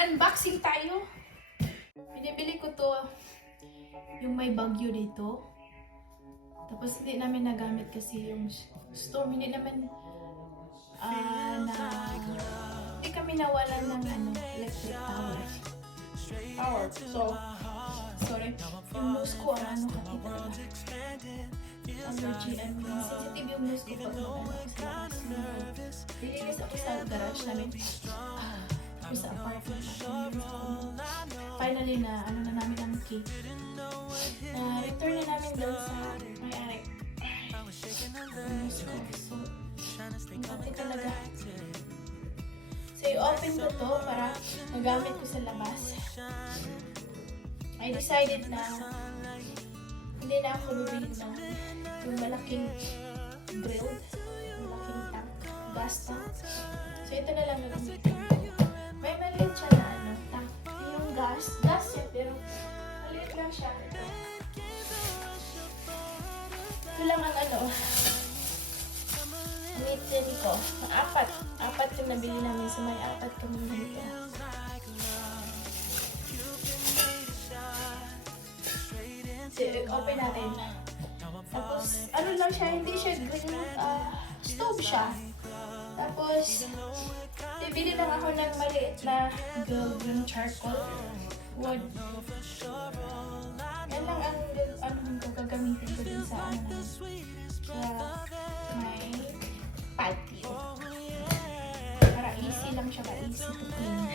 Mag-unboxing tayo. Binibili ko to yung may bagyo dito. Tapos hindi namin nagamit kasi yung storm. Hindi naman hindi kami nawalan ng electric power. So, sorry. Yung nose ko ang kasi talaga. Allergy. Sensitive yung nose ko pag sa labas. Dilinis ako sa garage namin. Sa apartment natin. Finally na namin ang key. Return na namin doon sa may-ari. So, importante talaga. So, i-open ko to para magamit ko sa labas. I decided na hindi na ako bibili ng yung malaking grill, malaking tank, gas tank. So, ito na lang gagamitin. May maliit siya na tank. Yung gas siya, pero maliit lang siya. Ito lang ang meetin ko. Apat yung nabili namin. So may apat kami nabili. So, open natin. Tapos, lang siya, hindi siya green, stove siya. Tapos, bibili lang ako ng maliit na green charcoal wood. Yan lang ang gagamitin ko din sa may patio. Para easy lang siya, easy to clean.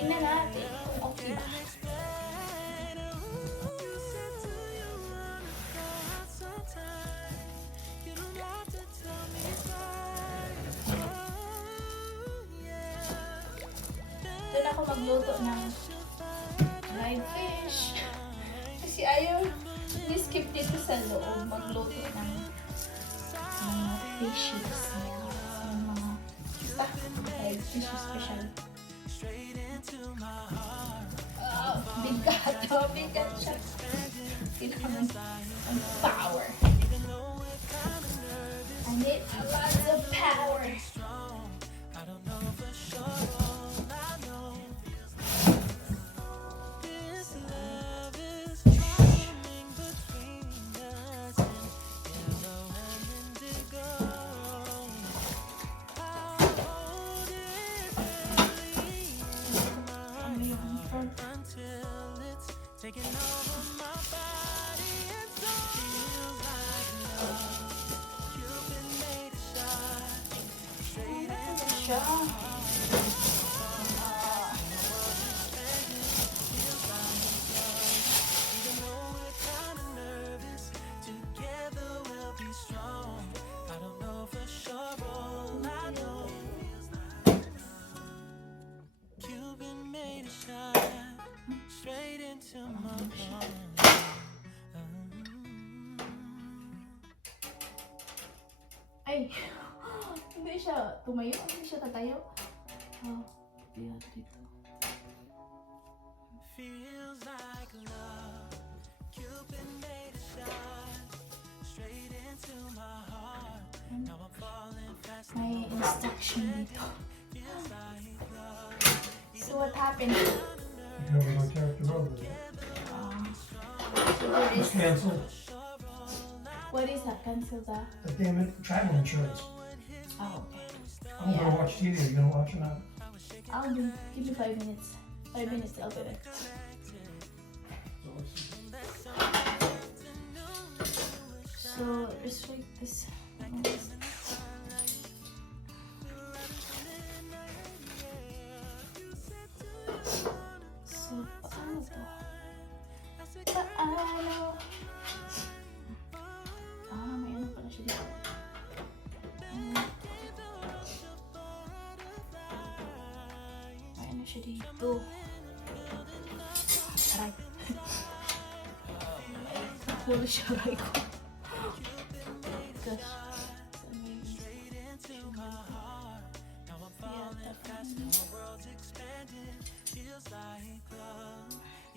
Tingnan natin kung okay ba. Doon ako magluto ng dried fish. Kasi ayaw skip dito sa loob magluto ng fishes. Mga dried fish special. Bigat siya. Kailangan ng power. I need a lot of power. Taking over my body and feels like love. Cupid made a shot straight into my heart. Feels like love. Even though we're kind of nervous, together we'll be strong. I don't know for sure, all I know is like Cupid made a shot straight into my heart. Ay, hindi siya tumayo, hindi siya tatayo. Yan dito. Feels like love. Cupid made a shot straight into my heart. Now I'm falling fast. May instruction dito. So what happened? It's canceled. What is that? Cancel the... The damn travel insurance. Oh, okay. I'm gonna watch TV. Are you gonna watch it now? I'll do. Give me 5 minutes. 5 minutes, I'll be there. So, restrict this. So, paano to? Paano? May ano pala siya dito. May ano siya dito. Aray. Huli siya, aray ko. Gosh.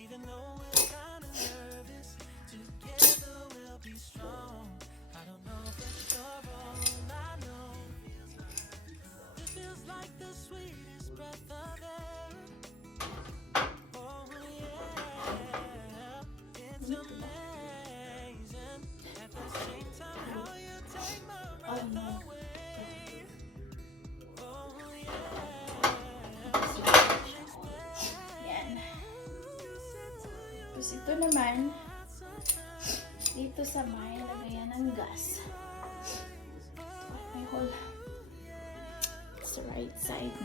Even though we're kind of nervous, together we'll be strong. I don't know Dito sa may lagayan ng gas. May hole. It's the right side.